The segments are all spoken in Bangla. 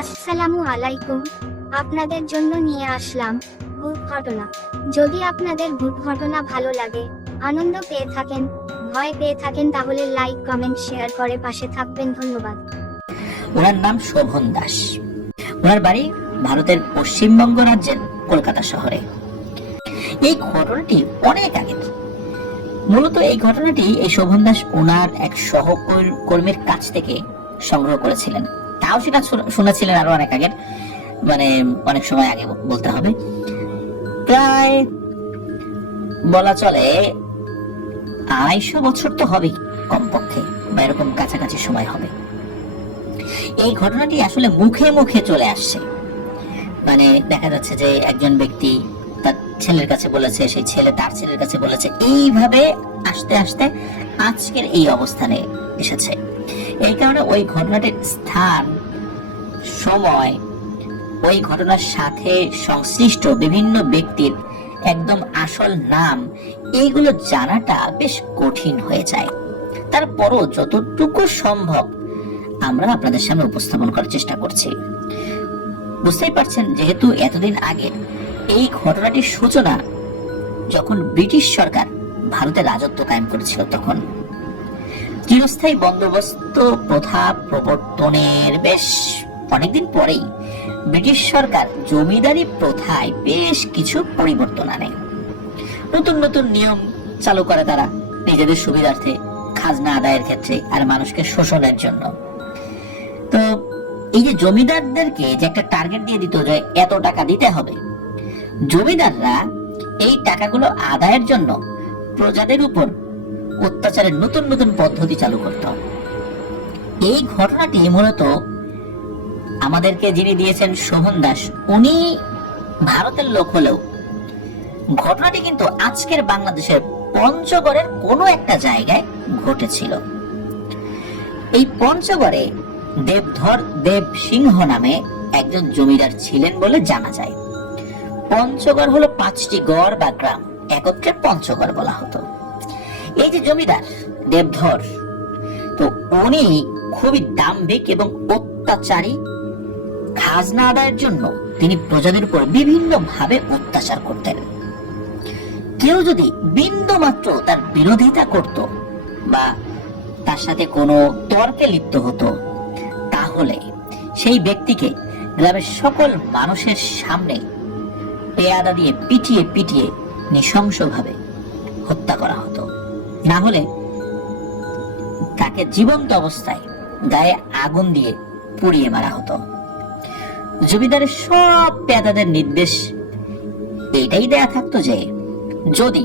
আসসালামু আলাইকুম। আপনাদের জন্য নিয়ে আসলাম ভূত ঘটনা। যদি আপনাদের ভূত ঘটনা ভালো লাগে, আনন্দ পেয়ে থাকেন, ভয় পেয়ে থাকেন, তাহলে লাইক, কমেন্ট, শেয়ার করে পাশে থাকবেন। ধন্যবাদ। ওনার নাম শোভন দাস। ওনার বাড়ি ভারতের পশ্চিমবঙ্গ রাজ্যের কলকাতা শহরে। এই ঘটনাটি অনেক আগে। মূলত এই ঘটনাটি এই শোভন দাস ওনার এক সহকর্মীর কাছ থেকে সংগ্রহ করেছিলেন। তাও সেটা শুনেছিলেন আরো অনেক আগের, মানে অনেক সময় আগে বলতে হবে, প্রায় বলা চলে 250 বছর তো হবে কমপক্ষে, বা এরকম কাছাকাছি সময় হবে। এই ঘটনাটি আসলে মুখে মুখে চলে আসছে। মানে দেখা যাচ্ছে যে একজন ব্যক্তি তার ছেলের কাছে বলেছে, সেই ছেলে তার ছেলের কাছে বলেছে, এইভাবে আস্তে আস্তে আজকের এই অবস্থানে এসেছে। এই কারণে ওই ঘটনাটির স্থান, সময়, ওই ঘটনার সাথে সংশ্লিষ্ট বিভিন্ন ব্যক্তির একদম আসল নাম, এইগুলো জানাটা বেশ কঠিন হয়ে যায়। তারপরও যতটুকু সম্ভব আমরা আপনাদের সামনে উপস্থাপন করার চেষ্টা করছি। বুঝতেই পারছেন, যেহেতু এতদিন আগে এই ঘটনাটির সূচনা যখন ব্রিটিশ সরকার ভারতে রাজত্ব কায়েম করেছিল, তখন চিরস্থায়ী বন্দোবস্ত প্রথা প্রবর্তনের বেশ অনেকদিন পরেই ব্রিটিশ সরকার জমিদারি প্রথায় বেশ কিছু পরিবর্তন আনে। নতুন নতুন নিয়ম চালু করে তারা নিজেদের সুবিধার্থে, খাজনা আদায়ের ক্ষেত্রে আর মানুষকে শোষণের জন্য। তো এই যে জমিদারদেরকে যে একটা টার্গেট দিয়ে দিত যে এত টাকা দিতে হবে, জমিদাররা এই টাকাগুলো আদায়ের জন্য প্রজাদের উপর অত্যাচারের নতুন নতুন পদ্ধতি চালু করত। এই ঘটনাটি মূলত আমাদেরকে যিনি দিয়েছেন শোভন দাস, উনি ভারতের লোক হলেও ঘটনাটি কিন্তু আজকের বাংলাদেশের পঞ্চগড়ের কোনো একটা জায়গায় ঘটেছিল। এই পঞ্চগড়ে দেবধর দেব সিংহ নামে একজন জমিদার ছিলেন বলে জানা যায়। পঞ্চগড় হলো 5টি গড় বা গ্রাম, একত্রে পঞ্চগড় বলা হতো। এই যে জমিদার দেবধর, তো উনি খুবই দাম্ভিক এবং অত্যাচারী। খাজনা আদায়ের জন্য তিনি প্রজাদের উপর বিভিন্ন ভাবে অত্যাচার করতেন। কেউ যদি বিন্দু মাত্র তার বিরোধিতা করত বা তার সাথে কোনো তর্কে লিপ্ত হতো, তাহলে সেই ব্যক্তিকে গ্রামের সকল মানুষের সামনে পেয়াদা দিয়ে পিটিয়ে পিটিয়ে নৃশংসভাবে হত্যা করা হতো। না হলে তাকে জীবন্ত অবস্থায় গায়ে আগুন দিয়ে পুড়িয়ে মারা হতো। জমিদারের সব পেয়াদাদের নির্দেশ এইটাই দেয়া থাকতো যে যদি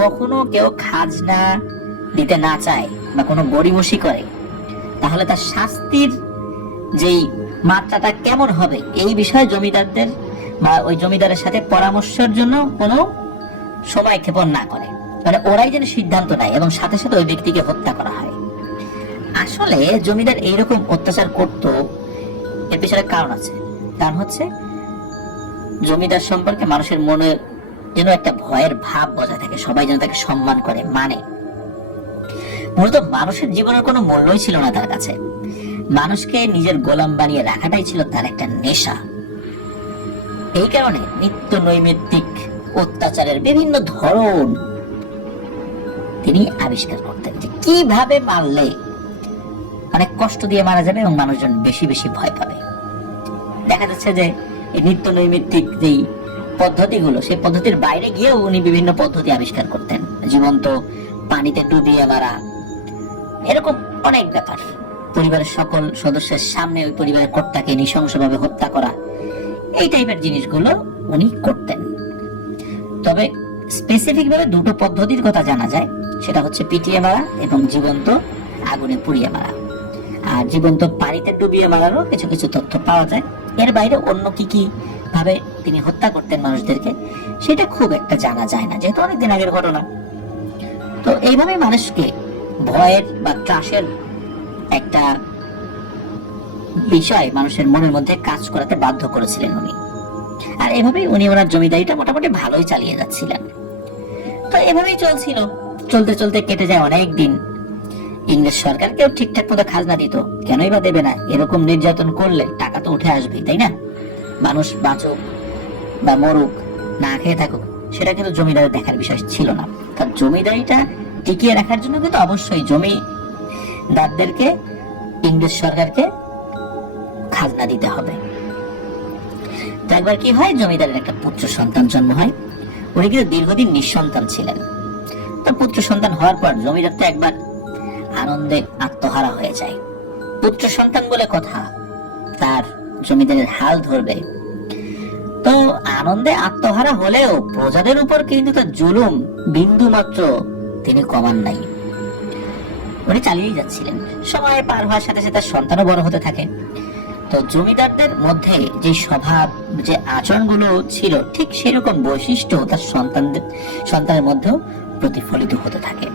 কখনো কেউ খাজনা দিতে না চায় বা কোনো গড়িমসি করে, তাহলে তার শাস্তির যেই মাত্রাটা কেমন হবে এই বিষয়ে জমিদারদের বা ওই জমিদারের সাথে পরামর্শের জন্য কোনো সময় ক্ষেপণ না করে, মানে ওরাই যেন সিদ্ধান্ত নেয় এবং সাথে সাথে ওই ব্যক্তিকে হত্যা করা হয়। আসলে জমিদার এইরকম অত্যাচার করত, এর পিছনে কারণ আছে। কারণ হচ্ছে জমিদার সম্পর্কে মানুষের মনে যেন একটা ভয়ের ভাব বজায় থাকে, সবাই যেন তাকে সম্মান করে, মানে মূলত মানুষের জীবনের কোনো মূল্যই ছিল না তার কাছে। মানুষকে নিজের গোলাম বানিয়ে রাখাটাই ছিল তার একটা নেশা। এই কারণে নিত্য নৈমিত্তিক অত্যাচারের বিভিন্ন ধরন তিনি আবিষ্কার করতেন, যে কিভাবে মারলে অনেক কষ্ট দিয়ে মারা যাবে এবং মানুষজন বেশি বেশি ভয় পাবে। দেখা যাচ্ছে যে এই নিত্য নৈমিত্তিক যেই পদ্ধতিগুলো, সেই পদ্ধতির বাইরে গিয়েও উনি বিভিন্ন পদ্ধতি আবিষ্কার করতেন। জীবন্ত পানিতে ডুবিয়ে মারা, এরকম অনেক ব্যাপার। পরিবারের সকল সদস্যের সামনে ওই পরিবারের কর্তাকে নৃশংসভাবে হত্যা করা, এই টাইপের জিনিসগুলো উনি করতেন। তবে স্পেসিফিক ভাবে দুটো পদ্ধতির কথা জানা যায়, সেটা হচ্ছে পিটিয়ে মারা এবং জীবন্ত আগুনে পুড়িয়ে মারা। আর জীবন্ত পানিতে ডুবিয়ে মারারও কিছু কিছু তথ্য পাওয়া যায়। এর বাইরে অন্য কি কি ভাবে তিনি হত্যা করতেন মানুষদেরকে, সেটা খুব একটা জানা যায় না, যেহেতু অনেকদিন আগের ঘটনা। তো এইভাবে মানুষকে ভয়ের বা ত্রাসের একটা বিষয় মানুষের মনের মধ্যে কাজ করাতে বাধ্য করেছিলেন উনি। আর এভাবেই উনি ওনার জমিদারিটা মোটামুটি ভালোই চালিয়ে যাচ্ছিলেন। তো এভাবেই চলছিল, চলতে চলতে কেটে যায় অনেক দিন। ইংরেজ সরকারকেও ঠিকঠাক মতো খাজনা দিত, কেনই বা দেবে না? এরকম নির্যাতন করলে টাকা তো উঠে আসবে, তাই না? মানুষ বাঁচুক বা মরুক, না খেয়ে থাকুক, সেটা কিন্তু জমিদারের দেখার বিষয় ছিল না। তার জমিদারিটা টিকিয়ে রাখার জন্য কিন্তু অবশ্যই জমিদারদেরকে, ইংরেজ সরকারকে খাজনা দিতে হবে। তো একবার কি হয়, জমিদারের একটা পুত্র সন্তান জন্ম হয়। উনি কিন্তু দীর্ঘদিন নিঃসন্তান ছিলেন। তো পুত্র সন্তান হওয়ার পর জমিদার তো একবার আনন্দে আত্মহারা হয়ে যায়। পুত্র সন্তান বলে কথা, তার জমিদারের হাল ধরবে। তো আনন্দে আত্মহারা হলেও প্রজাদের উপর কিন্তু তার জুলুম বিন্দু মাত্র তিনি কমান নাই। উনি চালিয়ে যাচ্ছিলেন। সময় পার হওয়ার সাথে সাথে তার সন্তানও বড় হতে থাকে। তো জমিদারদের মধ্যে যে স্বভাব, যে আচরণগুলো ছিল, ঠিক সেরকম বৈশিষ্ট্য তার সন্তানের মধ্যেও প্রতিফলিত হতে থাকে।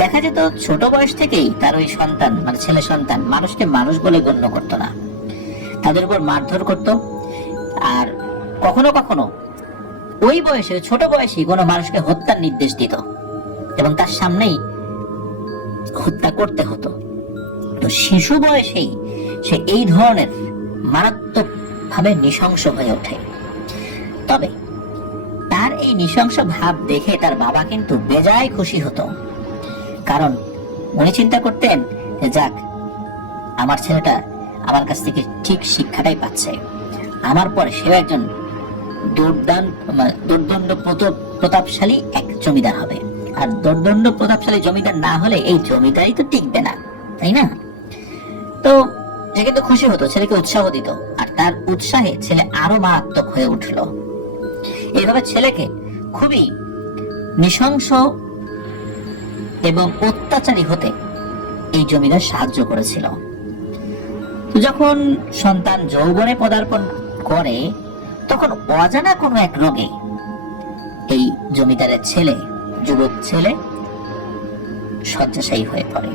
দেখা যেত ছোট বয়স থেকেই তার ওই সন্তান, মানে ছেলে সন্তান, মানুষকে মানুষ বলে গণ্য করতো না, তাদের উপর মারধর করত। আর কখনো কখনো ওই বয়সে, ছোট বয়সে কোনো মানুষকে হত্যার নির্দেশ দিত এবং তার সামনেই হত্যা করতে হতো। তো শিশু বয়সেই সে এই ধরনের মারাত্মক ভাবে নৃশংস হয়ে ওঠে। তবে তার এই নৃশংস ভাব দেখে তার বাবা কিন্তু বেজায় খুশি হতো, কারণ উনি চিন্তা করতেন যে যাক, আমার ছেলেটা আমার কাছ থেকে ঠিক শিক্ষাটাই পাচ্ছে, আমার পরে সেও একজন দুর্দণ্ড প্রতাপশালী এক জমিদার হবে। আর দুর্দণ্ড প্রতাপশালী জমিদার না হলে এই জমিদারি তো টিকবে না, তাই না? তো সে কিন্তু খুশি হতো, ছেলেকে উৎসাহ দিত, আর তার উৎসাহে ছেলে আরো মারাত্মক হয়ে উঠল। এইভাবে ছেলেকে খুবই নৃশংস এবং অত্যাচারী হতে এই জমিদার সাহায্য করেছিল। তো যখন সন্তান যৌবনে পদার্পণ করে, তখন অজানা কোনো এক রোগে এই জমিদারের যুবক ছেলে শয্যাশায়ী হয়ে পড়ে।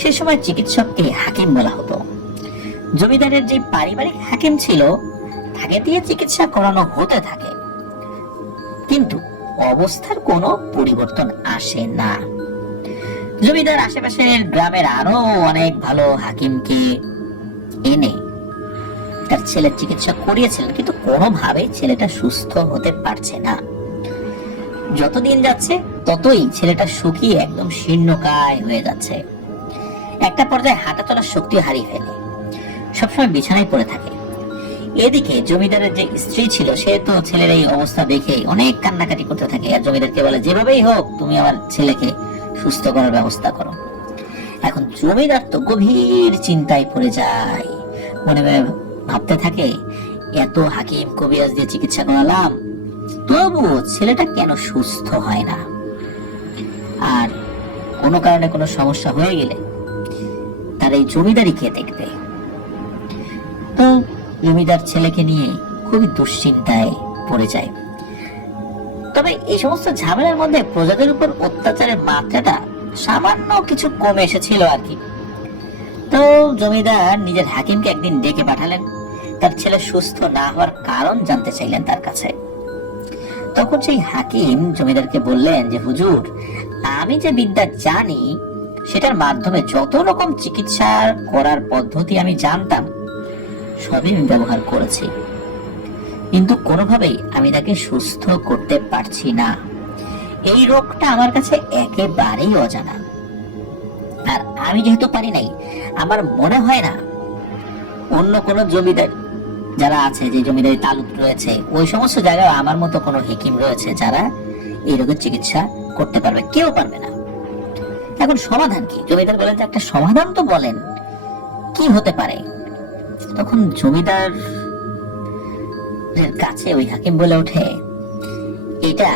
সে সময় চিকিৎসককে হাকিম বলা হতো। জমিদারের যে পারিবারিক হাকিম ছিল, তাকে দিয়ে চিকিৎসা করানো হতে থাকে, কিন্তু অবস্থার কোনো পরিবর্তন আসে না। জমিদার আশেপাশের গ্রামের আরো অনেক ভালো হাকিমকে এনে তার ছেলের চিকিৎসা করিয়েছিলেন, কিন্তু কোনোভাবেই ছেলেটা সুস্থ হতে পারছে না। যতদিন যাচ্ছে ততই ছেলেটা শুকিয়ে একদম শীর্ণকায় হয়ে যাচ্ছে। একটা পর্যায়ে হাঁটা চলার শক্তি হারিয়ে ফেলে, সবসময় বিছানায় পড়ে থাকে। এদিকে জমিদারের যে স্ত্রী ছিল, সে তো ছেলের এই অবস্থা দেখে অনেক কান্নাকাটি করতে থাকে, আর জমিদারকে বলে যেভাবেই হোক তুমি আমার ছেলেকে সুস্থ করার ব্যবস্থা করো। এখন জমিদার তো গভীর চিন্তায় পড়ে যায়, মনে মনে ভাবতে থাকে এত হাকিম কবিরাজ দিয়ে চিকিৎসা করালাম, তবুও ছেলেটা কেন সুস্থ হয় না। আর কোনো কারণে কোনো সমস্যা হয়ে গেলে তার এই জমিদারি কে দেখবে? তো জমিদার ছেলেকে নিয়ে খুবই দুশ্চিন্তায় পড়ে যায়। তবে এই সমস্ত ঝামেলার মধ্যে প্রজাদের উপর অত্যাচারের মাত্রাটা সামান্য কিছু কমে এসেছিল আর কি। তো জমিদার নিজের হাকিমকে একদিন ডেকে পাঠালেন, তার ছেলে সুস্থ না হওয়ার কারণ জানতে চাইলেন তার কাছে। তখন সেই হাকিম জমিদারকে বললেন যে হুজুর, আমি যে বিদ্যা জানি সেটার মাধ্যমে যত রকম চিকিৎসা করার পদ্ধতি আমি জানতাম সবই আমি ব্যবহার করেছি, কিন্তু কোনোভাবেই আমি তাকে সুস্থ করতে পারছি না। এই রোগটা আমার কাছে একেবারেই অজানা, আর আমি যেহেতু পারি নাই, আমার মনে হয় না অন্য কোনো জমিদার যারা আছে, যে জমিদারি তালুক রয়েছে, ওই সমস্ত জায়গায় আমার মতো কোনো হাকিম রয়েছে যারা এই রোগের চিকিৎসা করতে পারবে, কেউ পারবে না। এখন সমাধান কি? জমিদার বলেন যে একটা সমাধান তো বলেন, কি হতে পারে? তখন জমিদার কাছে ওই হাকিম বলে ওঠে, এটা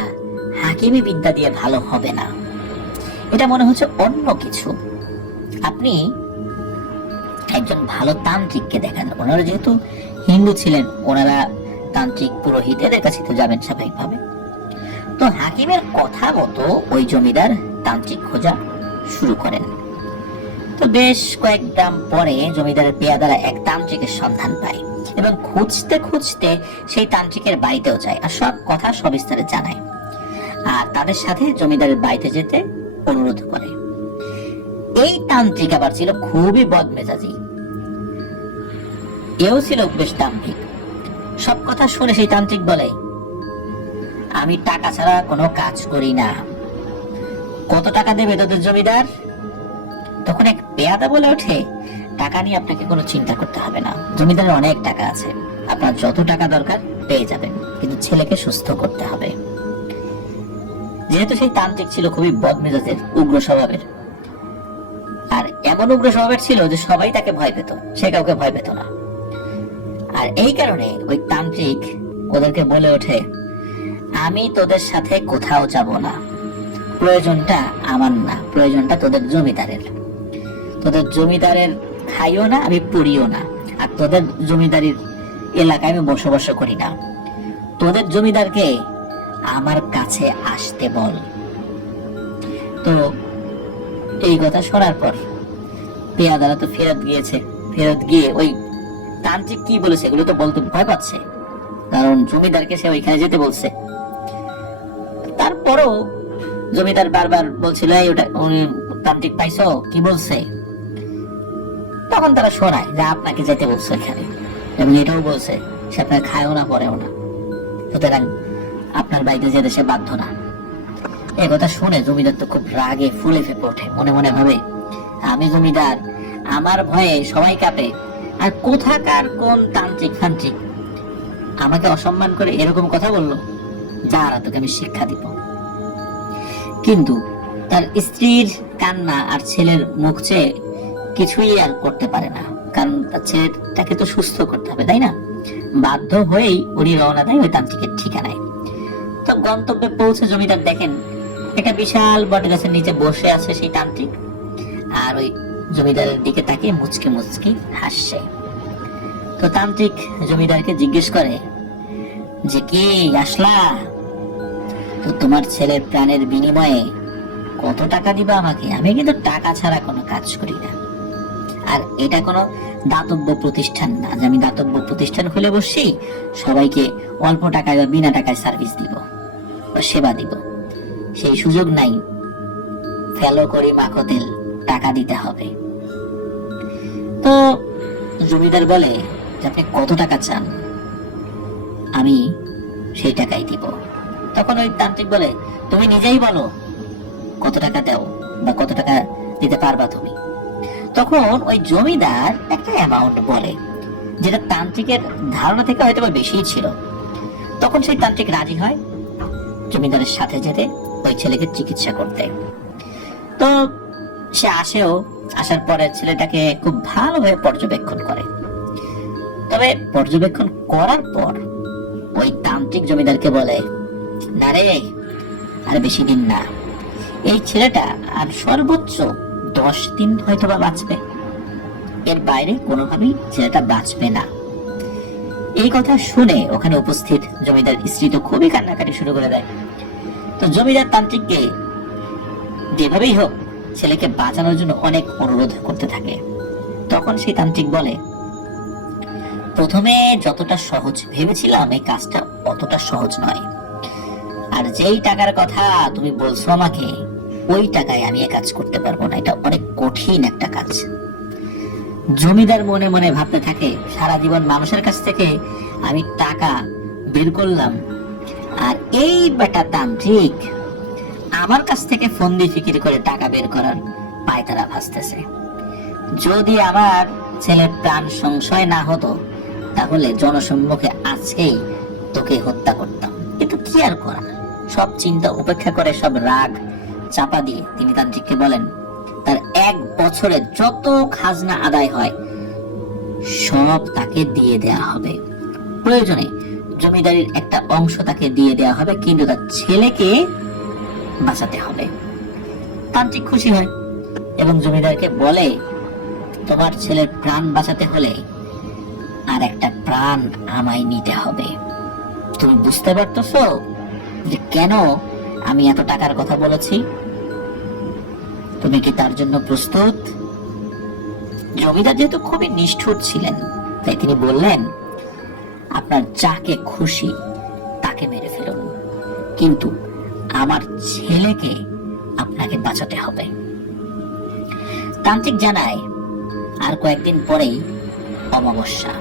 হাকিমি বিদ্যা দিয়ে ভালো হবে না, এটা মনে হচ্ছে অন্য কিছু। আপনি একজন ভালো তান্ত্রিককে দেখান। ওনারা যেহেতু হিন্দু ছিলেন, ওনারা তান্ত্রিক পুরোহিত, এদের কাছে তো যাবেন স্বাভাবিকভাবে। তো হাকিমের কথা মতো ওই জমিদার তান্ত্রিক খোঁজা শুরু করেন। তো বেশ কয়েক গ্রাম পরে জমিদারের পেয়াদারা এক তান্ত্রিকের সন্ধান পায় এবং খুঁজতে খুঁজতে সেই তান্ত্রিকের বাড়িতেও যায় আর সব কথা সবিস্তারে জানায়, আর তাদের সাথে জমিদারের বাড়িতে যেতে অনুরোধ করে। এই তান্ত্রিক আবার ছিল খুবই বদমেজাজি, এও ছিল বেশ দাম্ভিক। সব কথা শুনে সেই তান্ত্রিক বলে, আমি টাকা ছাড়া কোনো কাজ করি না, কত টাকা দেবে তোদের জমিদার? তখন এক পেয়াদা বলে ওঠে, টাকা নিয়ে আপনাকে কোনো চিন্তা করতে হবে না, জমিদারের অনেক টাকা আছে, আপনার যত টাকা দরকার পেয়ে যাবেন, কিন্তু ছেলেকে সুস্থ করতে হবে। যেহেতু সেই তান্ত্রিক ছিল খুবই বদমেজাজের, উগ্র স্বভাবের, আর এমন উগ্র স্বভাবের ছিল যে সবাই তাকে ভয় পেত, সে কাউকে ভয় পেত না। আর এই কারণে ওই তান্ত্রিক ওদেরকে বলে ওঠে, আমি তোদের সাথে কোথাও যাব না, প্রয়োজনটা আমার না, প্রয়োজনটা তোদের জমিদারের। তোদের জমিদারের খাইও না, আমি পড়িও না, আর তোদের জমিদারির এলাকায় আমি বসবাস করি না। তোদের জমিদারকে আমার কাছে আসতে বল। তো এই কথা শোনার পর পেয়াদারা তো ফেরত গিয়েছে, ফেরত গিয়ে ওই তান্ত্রিক কি বলেছে এগুলো তো বলতে ভয় পাচ্ছে, কারণ জমিদারকে সে ওইখানে যেতে বলছে। তারপরও জমিদার বারবার বলছিল, এই ওটা তান্ত্রিক পাইছো কি বলছে? তখন তারা শোনায় যে আপনাকে যেতে বলছে এখানে, এবং এটাও বলছে সে আপনার খায়ও না পরেও না, সুতরাং আপনার বাড়িতে যেতে সে বাধ্য না। এই কথা শুনে জমিদার তো খুব রাগে ফুলে ফেপে ওঠে, মনে মনে ভাবে, আমি জমিদার, আমার ভয়ে সবাই কাঁপে, আর কোথাকার কোন তান্ত্রিক ফান্ত্রিক আমাকে অসম্মান করে এরকম কথা বললো, যারা তোকে আমি শিক্ষা দিব। কিন্তু তার স্ত্রীর কান্না আর ছেলের মুখ চেয়ে কিছুই আর করতে পারে না, কারণ তার ছেলেটাকে তো সুস্থ করতে হবে, তাই না? বাধ্য হয়েই উনি রওনা দেয় ওই তান্ত্রিকের ঠিকানায়। তো গন্তব্যে পৌঁছে জমিদার দেখেন একটা বিশাল বট গাছের নিচে বসে আছে সেই তান্ত্রিক, আর ওই জমিদারের দিকে তাকিয়ে মুচকি মুচকি হাসছে। তো তান্ত্রিক জমিদারকে জিজ্ঞেস করে যে, কি আসলা? তো তোমার ছেলের প্রাণের বিনিময়ে কত টাকা দিবা আমাকে? আমি কিন্তু টাকা ছাড়া কোনো কাজ করি না, আর এটা কোনো দাতব্য প্রতিষ্ঠান না যে আমি দাতব্য প্রতিষ্ঠান খুলে বসছি, সবাইকে অল্প টাকায় বা বিনা টাকায় সার্ভিস দিব বা সেবা দিব, সেই সুযোগ নাই। ফেলো করি মাখো তেল, টাকা দিতে হবে। তো জমিদার বলে যে, আপনি কত টাকা চান? আমি সেই টাকাই দিব। তখন ওই তান্ত্রিক বলে, তুমি নিজেই বলো কত টাকা দাও বা কত টাকা দিতে পারবা তুমি। তখন ওই জমিদার একটা অ্যামাউন্ট বলে, যেটা তান্ত্রিকের ধারণা থেকে হয়তো বেশি ছিল। তখন সেই তান্ত্রিক রাজি হয় জমিদারের সাথে যেতে, ওই ছেলেকে চিকিৎসা করতে। তো সে আসেও, আসার পরে ছেলেটাকে খুব ভালোভাবে পর্যবেক্ষণ করে। তবে পর্যবেক্ষণ করার পর ওই তান্ত্রিক জমিদারকে বলে, না রে, আর বেশি দিন না, এই ছেলেটা আর সর্বোচ্চ 10 দিন হয়তো বা বাঁচবে, এর বাইরে কোনোভাবেই ছেলেটা বাঁচবে না। এই কথা শুনে ওখানে উপস্থিত জমিদার স্ত্রী তো খুবই কান্নাকাটি শুরু করে দেয়। তো জমিদার তান্ত্রিককে যেভাবেই হোক ছেলেকে বাঁচানোর জন্য অনেক অনুরোধ করতে থাকে। তখন সেই তান্ত্রিক বলে, প্রথমে যতটা সহজ ভেবেছিলাম এই কাজটা অতটা সহজ নয়, আর যেই টাকার কথা তুমি বলছো আমাকে, ওই টাকায় আমি এ কাজ করতে পারবো না, এটা অনেক কঠিন একটা কাজ। জমিদার মনে মনে ভাবতে থাকে, সারা জীবন মানুষের কাছ থেকে আমি টাকা বের করলাম, আর এই বেটা তান্ত্রিক আমার কাছ থেকে ফন্দি ফিকির করে টাকা বের করার পায়তারা ভাসতেছে। যদি আমার ছেলের প্রাণ সংশয় না হতো, তাহলে জনসম্মুখে আজকেই তোকে হত্যা করতাম। কিন্তু কি আর করা, সব চিন্তা উপেক্ষা করে, সব রাগ চাপা দিয়ে তিনি তান্ত্রিককে বলেন, তার 1 বছরে যত খাজনা আদায় হয় সব তাকে দিয়ে দেয়া হবে, প্রয়োজনে জমিদারির একটা অংশ তাকে দিয়ে দেয়া হবে, কিন্তু তার ছেলেকে বাঁচাতে হবে। তান্ত্রিক খুশি হয় এবং জমিদারকে বলে, তোমার ছেলের প্রাণ বাঁচাতে হলে আর একটা প্রাণ আমায় নিতে হবে। তুমি বুঝতে পারতেছো যে কেন আমি এত টাকার কথা বলেছি? তুমি কি তার জন্য প্রস্তুত? জমিদার যেহেতু খুবই নিষ্ঠুর ছিলেন, তাই তিনি বললেন, আপনার যাকে খুশি তাকে মেরে ফেলুন, কিন্তু আমার ছেলেকে আপনাকে বাঁচাতে হবে। তান্ত্রিক জানায় আর কয়েকদিন পরেই অমাবস্যা।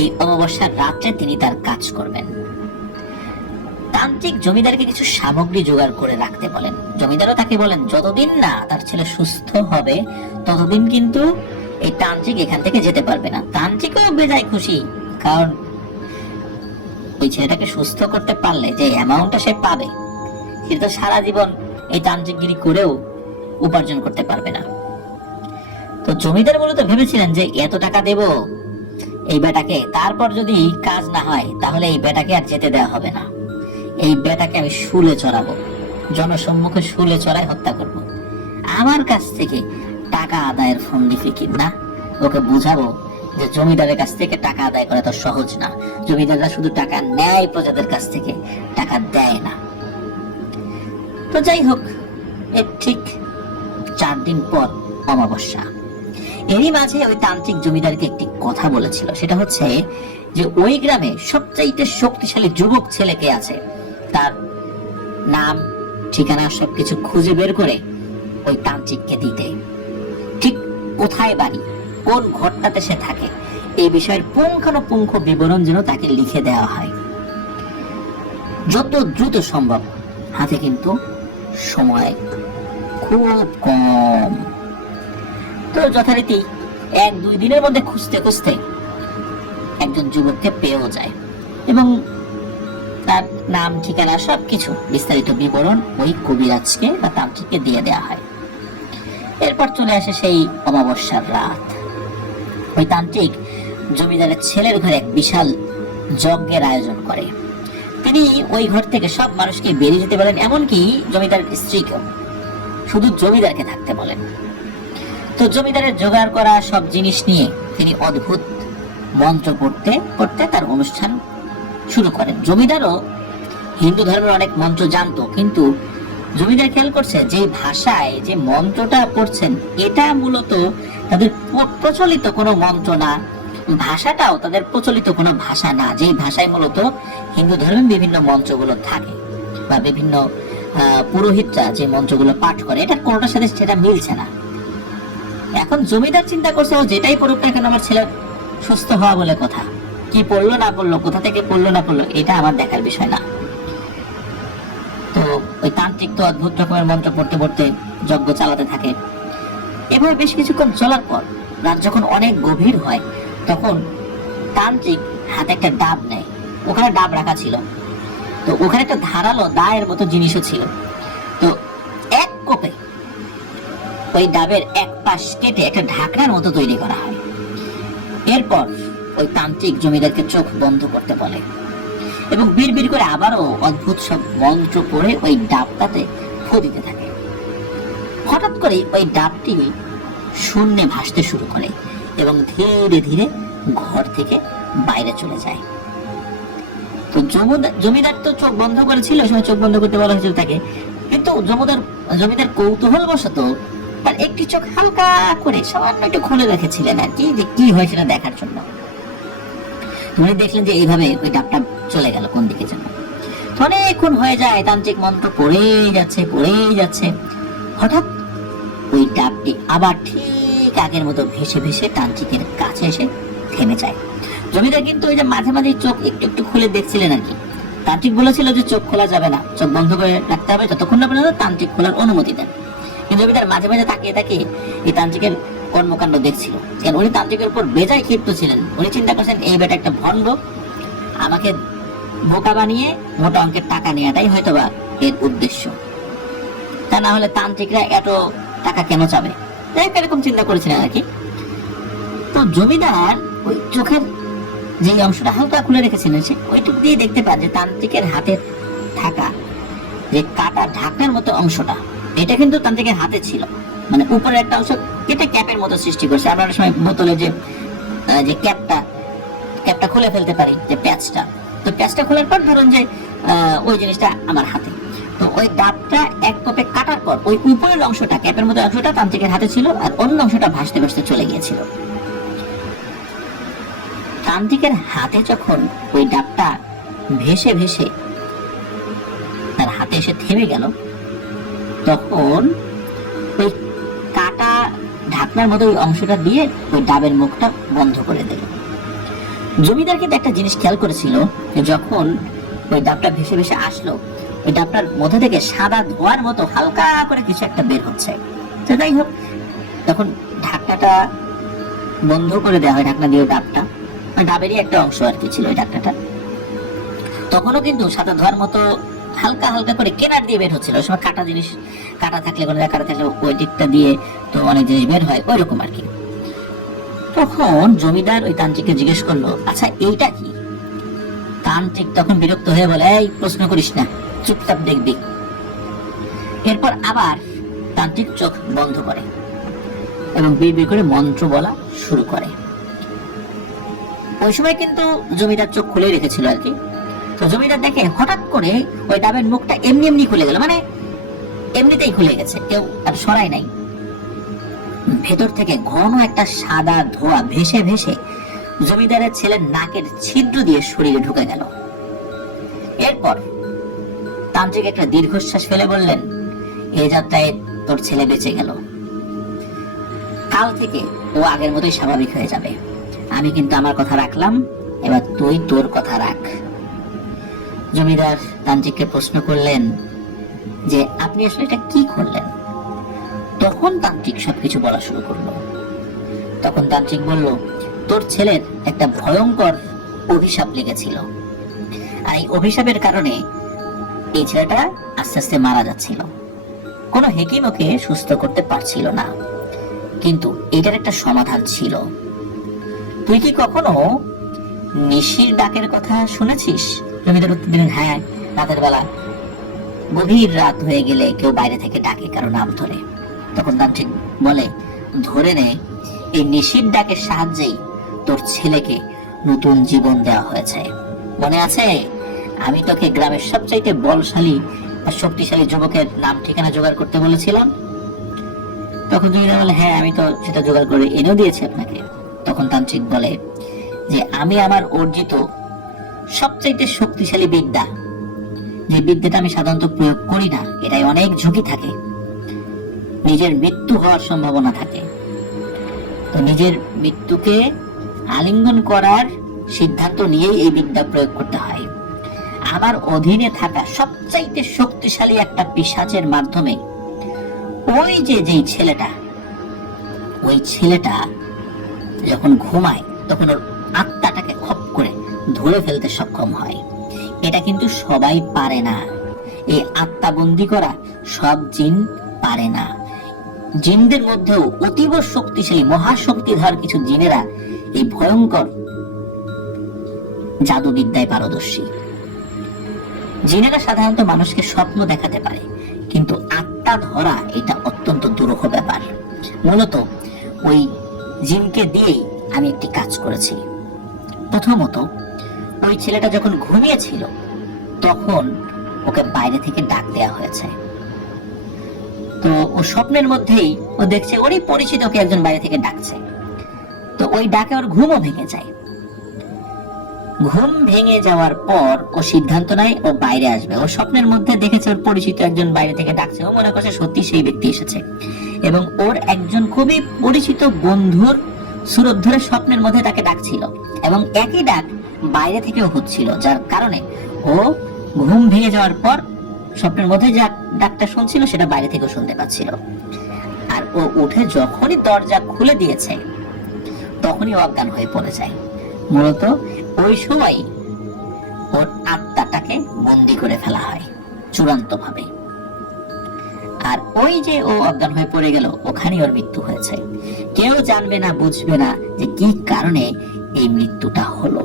এই অমাবস্যার রাত্রে তিনি তার কাজ করবেন। তান্ত্রিক জমিদারকে কিছু সামগ্রী জোগাড় করে রাখতে বলেন। জমিদারও তাকে বলেন যতদিন না তার ছেলে সুস্থ হবে ততদিন কিন্তু এই তান্ত্রিক এখান থেকে যেতে পারবে না। তান্ত্রিকও বেজায় খুশি, কারণ ওই ছেলেটাকে সুস্থ করতে পারলে যে অ্যামাউন্টটা সে পাবে সেটা সারা জীবন এই তান্ত্রিকগিরি করেও উপার্জন করতে পারবে না। তো জমিদার মূলত ভেবেছিলেন যে এত টাকা দেব এই বেটাকে, তারপর যদি কাজ না হয় তাহলে এই বেটাকে আর যেতে দেওয়া হবে না। এই বেটাকে আমি শুলে চড়াবো, জনসম্মুখে শুলে চড়াই হত্যা করব। আমার কাছ থেকে টাকা আদায়ের ফন্দি ফিকির না। ওকে বুঝাবো যে জমিদারের কাছ থেকে টাকা আদায় করা তো সহজ না। জমিদাররা শুধু টাকা নেয় প্রজাদের কাছ থেকে, টাকা দেয় না। তো যাই হোক, এর ঠিক 4 দিন পর অমাবস্যা। এরই মাঝে ওই তান্ত্রিক জমিদারকে একটি কথা বলেছিল, সেটা হচ্ছে যে ওই গ্রামে সবচাইতে শক্তিশালী যুবক ছেলে কে আছে, তার নাম ঠিকানা সবকিছু খুঁজে বের করে ওই তান্ত্রিককে দিতে। ঠিক কোথায় বাড়ি, কোন ঘরটাতে সে থাকে, এই বিষয়ের পুঙ্খানুপুঙ্খ বিবরণ যেন তাকে লিখে দেওয়া হয় যত দ্রুত সম্ভব। হাতে কিন্তু সময় খুব কম। তো যথারীতি 1-2 দিনের মধ্যে খুঁজতে খুঁজতে একজন যুবককে পেয়েও যায় এবং তার নাম ঠিকানা সবকিছু বিস্তারিত বিবরণ ওই কবিরাজকে বা তান্ত্রিককে দিয়ে দেওয়া হয়। এরপর চলে আসে সেই অমাবস্যার রাত। ওই তান্ত্রিক জমিদারের ছেলের ঘরে এক বিশাল যজ্ঞের আয়োজন করে। তিনি ওই ঘর থেকে সব মানুষকে বেরিয়ে যেতে বলেন, এমনকি জমিদারের স্ত্রীকেও, শুধু জমিদারকে থাকতে বলেন। তো জমিদারের জোগাড় করা সব জিনিস নিয়ে তিনি অদ্ভুত মন্ত্র পড়তে পড়তে তার অনুষ্ঠান শুরু করেন। জমিদারও হিন্দু ধর্মের অনেক মন্ত্র জানতো, কিন্তু জমিদার খেয়াল করছে যে ভাষায় যে মন্ত্রটা পড়ছেন এটা মূলত তাদের প্রচলিত কোনো মন্ত্র না, ভাষাটাও তাদের প্রচলিত কোনো ভাষা না, যে ভাষায় মূলত হিন্দু ধর্মের বিভিন্ন মন্ত্রগুলো থাকে বা বিভিন্ন পুরোহিতরা যে মন্ত্রগুলো পাঠ করে, এটা কোনোটার সাথে সেটা মিলছে না। এখন জমিদার চিন্তা করছে ও যেটাই পড়ুক না কেন আমার ছেলে সুস্থ হওয়া বলে কথা, কি পড়লো না পড়লো, কোথা থেকে পড়লো না পড়লো, এটা আমার দেখার বিষয় না। তো ওই তান্ত্রিক তো অদ্ভুত রকমের মন্ত্র পড়তে পড়তে যজ্ঞ চালাতে থাকে। এভাবে বেশ কিছুক্ষণ চলার পর রাত যখন অনেক গভীর হয় তখন তান্ত্রিক হাতে একটা ডাব নেয়। ওখানে ডাব রাখা ছিল, তো ওখানে একটা ধারালো দায়ের মতো জিনিসও ছিল। তো এক কোপে ওই ডাবের এক পাশ কেটে একটা ঢাকনার মতো তৈরি করা হয়। এরপর ওই তান্ত্রিক জমিদারকে চোখ বন্ধ করতে বলে এবং বিড়বিড় করে আবারও অদ্ভুত সব মন্ত্র পড়ে ওই ডাবটাতে ফু দিতে থাকে। হঠাৎ করে ওই ডাবটি শূন্যে ভাসতে শুরু করে এবং ধীরে ধীরে ঘর থেকে বাইরে চলে যায়। তো জমিদার তো চোখ বন্ধ করেছিল, সময় চোখ বন্ধ করতে বলা হয়েছিল তাকে, কিন্তু জমিদার কৌতূহল বশত তার একটি চোখ হালকা করে সামান্য একটু খুলে রেখেছিলেন আর কি, যে কি হয় সেটা দেখার জন্য। উনি দেখলেন যে এইভাবে ওই ডাবটা চলে গেল কোন দিকে যেন। অনেকক্ষণ হয়ে যায়, তান্ত্রিক মন্ত্র পড়েই যাচ্ছে। হঠাৎ ওই ডাবটি আবার ঠিক আগের মতো ভেসে ভেসে তান্ত্রিকের কাছে এসে থেমে যায়। জমিদার কিন্তু ওই যে মাঝে মাঝে চোখ একটু একটু খুলে দেখছিলেন আর কি। তান্ত্রিক বলেছিল যে চোখ খোলা যাবে না, চোখ বন্ধ করে রাখতে হবে যতক্ষণ না পর্যন্ত তান্ত্রিক খোলার অনুমতি দেন। কিন্তু জমিদার মাঝে মাঝে তাকিয়ে তাকিয়ে এই তান্ত্রিকের কর্মকাণ্ড দেখছিল, কারণ উনি তান্ত্রিকের উপর বেজায় ক্ষিপ্ত ছিলেন। উনি চিন্তা করছেন এই বেটা একটা ভণ্ড, আমাকে বোকা বানিয়ে মোটা অঙ্কের টাকা নেওয়াটাই হয়তোবা এর উদ্দেশ্য, তা না হলে তান্ত্রিকরা এত টাকা কেন চাবে, এরকম চিন্তা করেছিলেন আর কি। তো জমিদার ওই চোখের যে অংশটা হালকা খুলে রেখেছিলেন সে ওইটুক দিয়ে দেখতে পান যে তান্ত্রিকের হাতে থাকা যে কাটা ঢাকনার মতো অংশটা, এটা কিন্তু তান্ত্রিকের হাতে ছিল, মানে উপরে একটা অংশ কেটে ক্যাপের মতো সৃষ্টি করছে। আমরা অনেক সময় বোতলে যে ক্যাপটা খুলে ফেলতে পারি, যে প্যাচটা, তো প্যাচটা খোলার পর ধরুন যে ওই জিনিসটা আমার হাতে। তো ওই ডাবটা এক কোপে কাটার পর ওই উপরের অংশটা, ক্যাপের মতো অংশটা তান্ত্রিকের হাতে ছিল, আর অন্য অংশটা ভাসতে ভাসতে চলে গিয়েছিল। তান্ত্রিকের হাতে যখন ওই ডাবটা ভেসে ভেসে তার হাতে এসে থেমে গেল, তখন ওই কাটা ঢাকনার মতো ওই অংশটা দিয়ে ওই ডাবের মুখটা বন্ধ করে দিল। জমিদার কিন্তু একটা জিনিস খেয়াল করেছিল, যে যখন ওই ডাবটা ভেসে ভেসে আসলো, ওই ডাবটার মধ্যে থেকে সাদা ধোয়ার মতো হালকা করে কিছু একটা বের হচ্ছে। তো যাই হোক, তখন ঢাকনাটা বন্ধ করে দেওয়া হয়, ঢাকনা দিয়ে ডাবটা, ডাবেরই একটা অংশ আর কি ছিল ওই ঢাকনাটা, তখনও কিন্তু সাদা ধোয়ার মতো হালকা হালকা করে কেনার দিয়ে বের হচ্ছিল। ওই সময় কাটা জিনিস, কাটা থাকলে কোনো কাটা থাকলে ওই দিকটা দিয়ে তো অনেক জিনিস বের হয়, ওই রকম আর কি। তখন জমিদার ওই তান্ত্রিককে জিজ্ঞেস করলো, আচ্ছা এইটা কি? তান্ত্রিক তখন বিরক্ত হয়ে বলে, এই প্রশ্ন করিস না, চুপচাপ দেখবি। এরপর আবার তান্ত্রিক চোখ বন্ধ করে এবং বিড়বিড় করে মন্ত্র বলা শুরু করে। ওই সময় কিন্তু জমিদার চোখ খুলে রেখেছিল আর কি। তো জমিদার দেখে হঠাৎ করে ওই ডাবের মুখটা এমনি এমনি খুলে গেল, মানে এমনিতেই খুলে গেছে, কেউ আর সরাই নাই। ভেতর থেকে ঘন একটা সাদা ধোঁয়া ভেসে ভেসে জমিদারের ছেলের নাকের ছিদ্র দিয়ে শরীরে ঢুকে গেল। এরপর তান্ত্রিক একটা দীর্ঘশ্বাস ফেলে বললেন, এই যাত্রায় তোর ছেলে বেঁচে গেল, কাল থেকে ও আগের মতোই স্বাভাবিক হয়ে যাবে। আমি কিন্তু আমার কথা রাখলাম, এবার তুই তোর কথা রাখ। জমিদার তান্ত্রিককে প্রশ্ন করলেন যে আপনি আসলে এটা কি করলেন? তখন তান্ত্রিক সবকিছু বলা শুরু করলো। তখন তান্ত্রিক বলল, তোর ছেলের একটা ভয়ঙ্কর অভিশাপ লেগেছিল, আর এই অভিশাপের কারণে এই ছেলেটা আস্তে আস্তে মারা যাচ্ছিল। কোনো হেকিম ওকে সুস্থ করতে পারছিল না, কিন্তু এটার একটা সমাধান ছিল। তুই কি কখনো নিশির ডাকের কথা শুনেছিস? জমিদার উত্তর দিলেন, হ্যাঁ, রাতের বেলা গভীর রাত হয়ে গেলে কেউ বাইরে থেকে ডাকে কারো নাম ধরে। তখন তান্ত্রিক বলে, ধরে নে এই নিশির ডাকের সাহায্যেই তোর ছেলেকে নতুন জীবন দেওয়া হয়েছে। মনে আছে আমি তোকে গ্রামের সবচাইতে বলশালী আর শক্তিশালী যুবকের নাম ঠিকানা জোগাড় করতে বলেছিলাম? তখন জমিদার বলে, হ্যাঁ, আমি তো সেটা জোগাড় করে এনেও দিয়েছি আপনাকে। তখন তান্ত্রিক বলে যে আমি আমার অর্জিত সবচাইতে শক্তিশালী বিদ্যা, যে বিদ্যাটা আমি সাধারণত প্রয়োগ করি না, এটাই অনেক ঝুঁকি থাকে, নিজের মৃত্যু হওয়ার সম্ভাবনা থাকে, তো নিজের মৃত্যুকে আলিঙ্গন করার সিদ্ধান্ত নিয়েই এই বিদ্যা প্রয়োগ করতে হয়। আমার অধীনে থাকা সবচাইতে শক্তিশালী একটা পিশাচের মাধ্যমে ওই যেই ছেলেটা, ওই ছেলেটা যখন ঘুমায় তখন ওর আত্মাটাকে খপ করে ধরে ফেলতে সক্ষম হয়। এটা কিন্তু সবাই পারে না, এই আত্মা বন্দী করা সব জিন পারে না। জিনদের মধ্যেও অতীব শক্তিশালী মহাশক্তিধর কিছু জিনেরা এই ভয়ঙ্কর জাদুবিদ্যায় পারদর্শী। জিনেরা সাধারণত মানুষকে স্বপ্ন দেখাতে পারে, কিন্তু আত্মা ধরা এটা অত্যন্ত দুরূহ ব্যাপার। মূলত ওই জিনকে দিয়েই আমি একটি কাজ করেছি। প্রথমত, ওই ছেলেটা যখন ঘুমিয়েছিল তখন ওকে বাইরে থেকে ডাক দেওয়া হয়েছে। তো ও স্বপ্নের মধ্যেই ও দেখছে ওরই পরিচিত ওকে একজন বাইরে থেকে ডাকছে। তো ওই ডাকে ওর ঘুমও ভেঙে যায়। ঘুম ভেঙে যাওয়ার পর ও সিদ্ধান্ত নেয় ও বাইরে আসবে। ও স্বপ্নের মধ্যে দেখেছে ওর পরিচিত একজন বাইরে থেকে ডাকছে, ও মনে করছে সত্যি সেই ব্যক্তি এসেছে, এবং ওর একজন খুবই পরিচিত বন্ধুর সুরত ধরে স্বপ্নের মধ্যে তাকে ডাকছিল, এবং একই ডাক বাইরে থেকেও হচ্ছিল, যার কারণে ও ঘুম ভেঙে যাওয়ার পর স্বপ্নের মধ্যে যা ডাকটা শুনছিল সেটা বাইরে থেকেও শুনতে পাচ্ছিল। আর ও উঠে যখনই দরজা খুলে দিয়েছে তখনই অজ্ঞান হয়ে পড়ে যায়। মূলত ওই সময় ওর আত্মাটাকে বন্দি করে ফেলা হয় চূড়ান্ত ভাবে। আর ওই যে ও অজ্ঞান হয়ে পড়ে গেল, ওখানেই ওর মৃত্যু হয়েছে। কেউ জানবে না, বুঝবে না যে কি কারণে এই মৃত্যুটা হলো।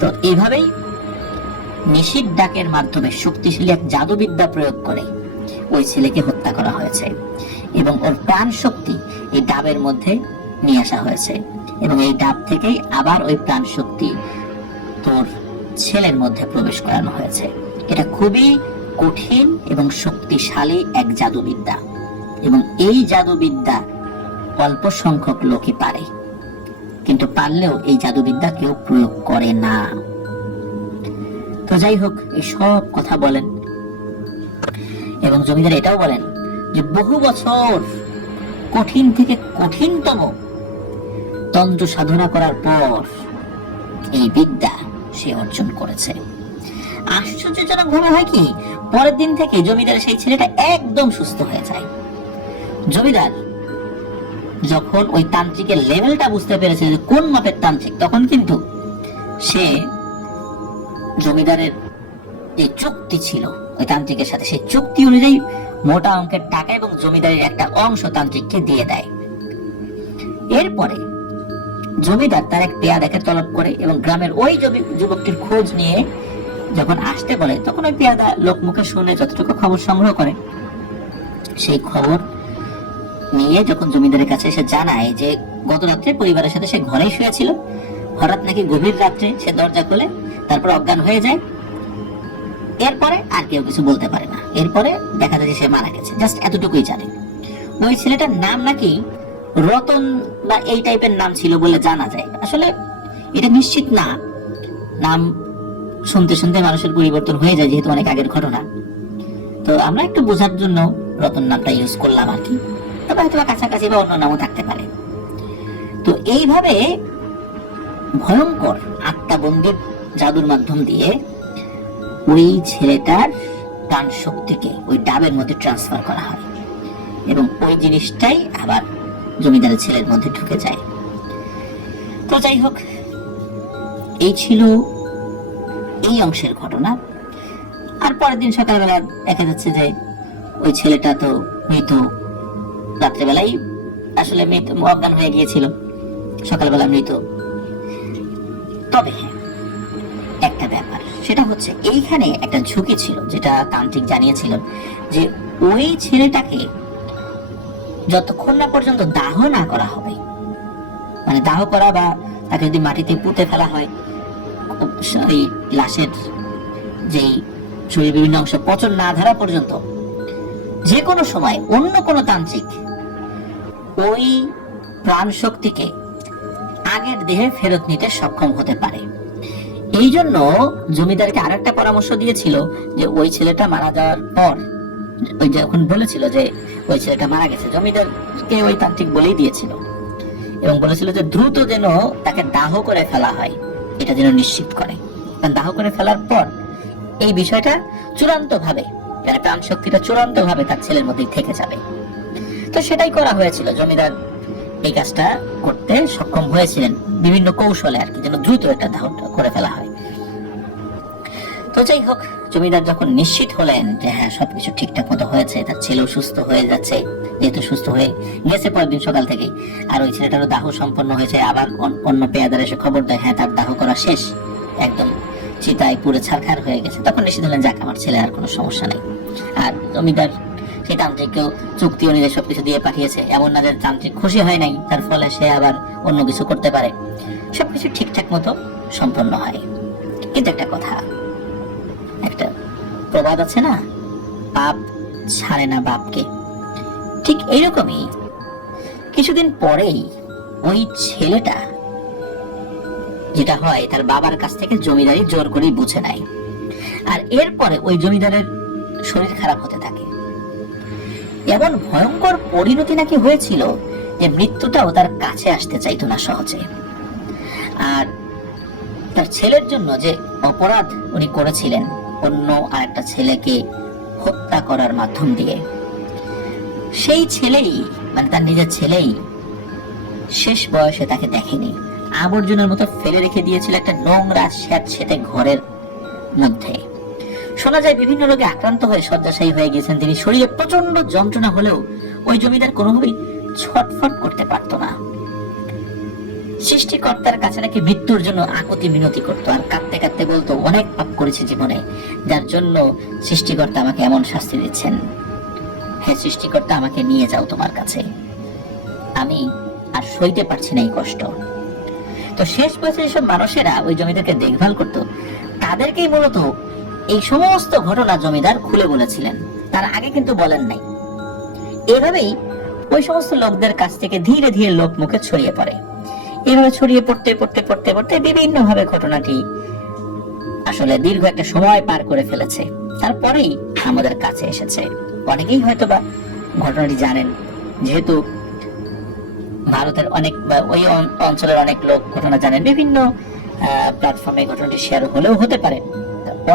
তো এভাবেই নিশির ডাকের মাধ্যমে শক্তিশালী এক জাদুবিদ্যা প্রয়োগ করে ওই ছেলেকে হত্যা করা হয়েছে, এবং ওর প্রাণ শক্তি এই ডাবের মধ্যে নিয়ে আসা হয়েছে, এবং এই ডাব থেকেই আবার ওই প্রাণ শক্তি তোর ছেলের মধ্যে প্রবেশ করানো হয়েছে। এটা খুবই কঠিন এবং শক্তিশালী এক জাদুবিদ্যা, এবং এই জাদুবিদ্যা অল্প সংখ্যক লোকই পারে, কিন্তু পারলেও এই জাদুবিদ্যা কেউ প্রয়োগ করে না। তো যাই হোক, এই সব কথা বলেন, এবং জমিদার এটাও বলেন যে বহু বছর কঠিন থেকে কঠিনতম তন্ত্র সাধনা করার পর এই বিদ্যা সে অর্জন করেছে। আশ্চর্যজনক ভাবে হয় কি, পরের দিন থেকে জমিদারের সেই ছেলেটা একদম সুস্থ হয়ে যায়। জমিদার যখন ওই তান্ত্রিকের লেভেলটা বুঝতে পেরেছে যে কোন মাপের তান্ত্রিক, তখন কিন্তু সে জমিদারের যে চুক্তি ছিল ওই তান্ত্রিকের সাথে, সেই চুক্তি অনুযায়ী মোটা অঙ্কের টাকা এবং জমিদারের একটা অংশ তান্ত্রিককে দিয়ে দেয়। এরপরে জমিদার তার এক পেয়াদাকে তলব করে এবং গ্রামের ওই যুবকটির খোঁজ নিয়ে যখন আসতে বলে, তখন ওই পেয়াদা লোকমুখে শুনে যতটুকু খবর সংগ্রহ করে, সেই খবর নিয়ে যখন জমিদারের কাছে এসে জানায় যে গত রাত্রে পরিবারের সাথে সে ঘরেই শুয়েছিল, হঠাৎ নাকি গভীর রাত্রে সে দরজা খুলে তারপর অজ্ঞান হয়ে যায়। এরপরে আর কেউ কিছু বলতে পারে না। এরপরে দেখা যায় যে সে মারা গেছে, জাস্ট এতটুকুই জানে। ওই ছেলেটার নাম নাকি রতন বা এই টাইপের নাম ছিল বলে জানা যায়। আসলে এটা নিশ্চিত না, নাম শুনতে শুনতে মানুষের পরিবর্তন হয়ে যায়, যেহেতু অনেক আগের ঘটনা। তো আমরা একটু বোঝার জন্য রতন নামটা ইউজ করলাম আর কি, তবে হয়তো কাছাকাছি বা অন্য নামও থাকতে পারে। তো এইভাবে ভয়ঙ্কর আত্মাবন্দির জাদুর মাধ্যম দিয়ে ওই ছেলেটার প্রাণ শক্তিকে ওই ডাবের মধ্যে ট্রান্সফার করা হয় এবং ওই জিনিসটাই আবার জমিদারের ছেলের মধ্যে ঢুকে যায়। তো যাই হোক, এই ছিল এই অংশের ঘটনা। আর পরের দিন সকালবেলা দেখা যাচ্ছে যে ওই ছেলেটা তো মৃত, রাত্রেবেলাই আসলে মৃত, অজ্ঞান হয়ে গিয়েছিল, সকালবেলা মৃত। তবে একটা ব্যাপার, সেটা হচ্ছে এইখানে একটা ঝুঁকি ছিল, যেটা তান্ত্রিক জানিয়েছিল যে ওই ছেলেটাকে যতক্ষণ না পর্যন্ত দাহ না করা হবে, মানে দাহ করা বা তাকে যদি মাটিতে পুঁতে ফেলা হয়, ওই লাশের যেই শরীর বিভিন্ন অংশ পচন না ধরা পর্যন্ত যে কোনো সময় অন্য কোনো তান্ত্রিক ওই প্রাণ শক্তিকে আগের দেহে ফেরত নিতে সক্ষম হতে পারে। এই জন্য জমিদারকে আর একটা পরামর্শ দিয়েছিল যে ওই ছেলেটা মারা যাওয়ার পর, ওই যখন বলেছিল যে ওই ছেলেটা মারা গেছে, জমিদারকে ওই তান্ত্রিক বলেই দিয়েছিল এবং বলেছিল যে দ্রুত যেন তাকে দাহ করে ফেলা হয়, এটা যেন নিশ্চিত করে। দাহ করে ফেলার পর এই বিষয়টা চূড়ান্ত ভাবে, মানে প্রাণ শক্তিটা চূড়ান্ত ভাবে তার ছেলের মধ্যেই থেকে যাবে। তো সেটাই করা হয়েছিল। জমিদার এই কাজটা করতে সক্ষম হয়েছিলেন বিভিন্ন কৌশলে আর কি, যেন দ্রুত এটা দাহ করে ফেলা হয়। তো যাই হোক, জমিদার যখন নিশ্চিত হলেন যে হ্যাঁ সবকিছু ঠিকঠাক মতো হয়েছে, তার ছেলেও সুস্থ হয়ে যাচ্ছে, যেহেতু সুস্থ হয়ে গেছে পরের দিন সকাল থেকে, আর ওই ছেলেটারও দাহ সম্পন্ন হয়েছে, আবার অন্য পেয়াদার এসে খবর দেয় হ্যাঁ তার দাহ করা শেষ, একদম চিতায় পুরো ছারখার হয়ে গেছে, তখন নিশ্চিত হলেন যাক আমার ছেলে আর কোনো সমস্যা নেই। আর জমিদার সেই তান্ত্রিককেও চুক্তি অনুযায়ী সবকিছু দিয়ে পাঠিয়েছে, এমন না যে তান্ত্রিক খুশি হয় নাই, তার ফলে সে আবার অন্য কিছু করতে পারে, সবকিছু ঠিকঠাক মতো সম্পন্ন হয়। কিন্তু একটা কথা, একটা প্রবাদ আছে না, পাপ ছাড়ে না বাপকে, ঠিক এইরকমই কিছুদিন পরেই ওই ছেলেটা যেটা হয় তার বাবার কাছ থেকে জমিদারি জোর করেই বুঝে নেয়, আর এরপরে ওই জমিদারের শরীর খারাপ হতে থাকে। এমন ভয়ঙ্কর পরিণতি নাকি হয়েছিল যে মৃত্যুটাও তার কাছে আসতে চাইতো না সহজে। আর তার ছেলের জন্য যে অপরাধ উনি করেছিলেন, অন্য আরেকটা ছেলেকে হত্যা করার মাধ্যম দিয়ে, সেই ছেলেই মানে তার নিজের ছেলেই শেষ বয়সে তাকে দেখেনি, আবর্জনার মতো ফেলে রেখে দিয়েছিল একটা নোংরা স্যাঁতসেঁতে ঘরের মধ্যে। শোনা যায় বিভিন্ন রোগে আক্রান্ত হয়ে শয্যাশায়ী হয়ে গেছেন তিনি। শরীরে প্রচন্ড যন্ত্রণা হলেও ওই জমিদার কোনোভাবেই ছটফট করতে পারত না। সৃষ্টিকর্তার কাছে নাকি মৃত্যুর জন্য আকুতি মিনতি করতো, আর কাঁদতে কাঁদতে বলতো অনেক পাপ করেছি জীবনে, যার জন্য সৃষ্টিকর্তা আমাকে এমন শাস্তি দিচ্ছেন। হে সৃষ্টিকর্তা, আমাকে নিয়ে যাও তোমার কাছে, আমি আর সইতে পারছি না এই কষ্ট। তো শেষ বয়সে যেসব মানুষেরা ওই জমিদারকে দেখভাল করত, তাদেরকেই মূলত এই সমস্ত ঘটনা জমিদার খুলে বলেছিলেন, তার আগে কিন্তু বলেন নাই। এভাবেই ওই সমস্ত লোকদের কাছ থেকে ধীরে ধীরে লোক মুখে ছড়িয়ে পড়ে। এভাবে ছড়িয়ে পড়তে পড়তে পড়তে পড়তে বিভিন্ন ভাবে ঘটনাটি আসলে দীর্ঘ একটা সময় পার করে ফেলেছে, তারপরেই আমাদের কাছে এসেছে। অনেকেই হয়তো বা ঘটনাটি জানেন, যেহেতু ভারতের অনেক বা ওই অঞ্চলের অনেক লোক ঘটনা জানেন, বিভিন্ন প্ল্যাটফর্মে ঘটনাটি শেয়ার হলেও হতে পারে।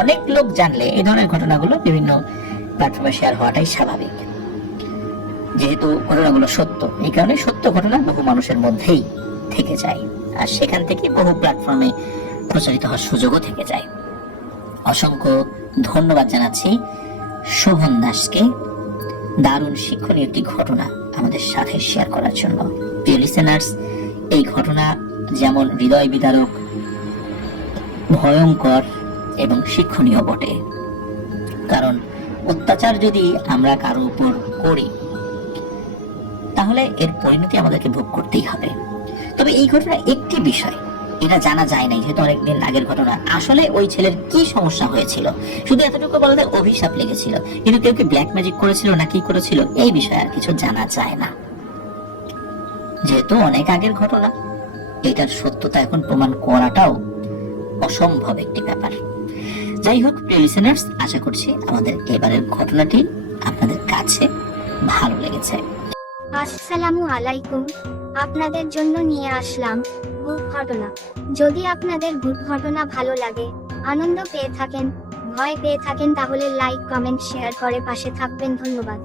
অনেক লোক জানলে এই ধরনের ঘটনাগুলো বিভিন্ন প্ল্যাটফর্মে শেয়ার হওয়াটাই স্বাভাবিক, যেহেতু ঘটনাগুলো সত্য। এই কারণে সত্য ঘটনা বহু মানুষের মধ্যেই থেকে যায়, আর সেখান থেকে বহু প্ল্যাটফর্মে প্রচারিত হওয়ার সুযোগও থেকে যায়। অসংখ্য ধন্যবাদ জানাচ্ছি শোভন দাসকে দারুণ শিক্ষণীয় একটি ঘটনা আমাদের সাথে শেয়ার করার জন্য। প্রিয় লিসেনার্স, এই ঘটনা যেমন হৃদয় বিদারক, ভয়ঙ্কর এবং শিক্ষণীয় বটে। কারণ অত্যাচার যদি আমরা কারো উপর করি তাহলে এর পরিণতি আমাদেরকে ভোগ করতেই হবে। তবে এই ঘটনা একটি বিষয়, এটা জানা যায় নাই, যেহেতু অনেকদিন আগের ঘটনা, আসলে ওই ছেলের কি সমস্যা হয়েছিল। শুধু এতটুকু বলা যায় অভিশাপ লেগেছিল, কিন্তু কেউ কি ব্ল্যাক ম্যাজিক করেছিল না কি করেছিল এই বিষয়ে আর কিছু জানা যায় না, যেহেতু অনেক আগের ঘটনা। এটার সত্যতা এখন প্রমাণ করাটাও অসম্ভব একটি ব্যাপার। যাই হোক প্রিয় লিসেনার্স, আশা করছি আমাদের এবারের ঘটনাটি আপনাদের কাছে ভালো লেগেছে। আসসালামু আলাইকুম, আপনাদের জন্য নিয়ে আসলাম ভূত ঘটনা। যদি আপনাদের ভূত ঘটনা ভালো লাগে, আনন্দ পেয়ে থাকেন, ভয় পেয়ে থাকেন, তাহলে লাইক কমেন্ট শেয়ার করে পাশে থাকবেন। ধন্যবাদ।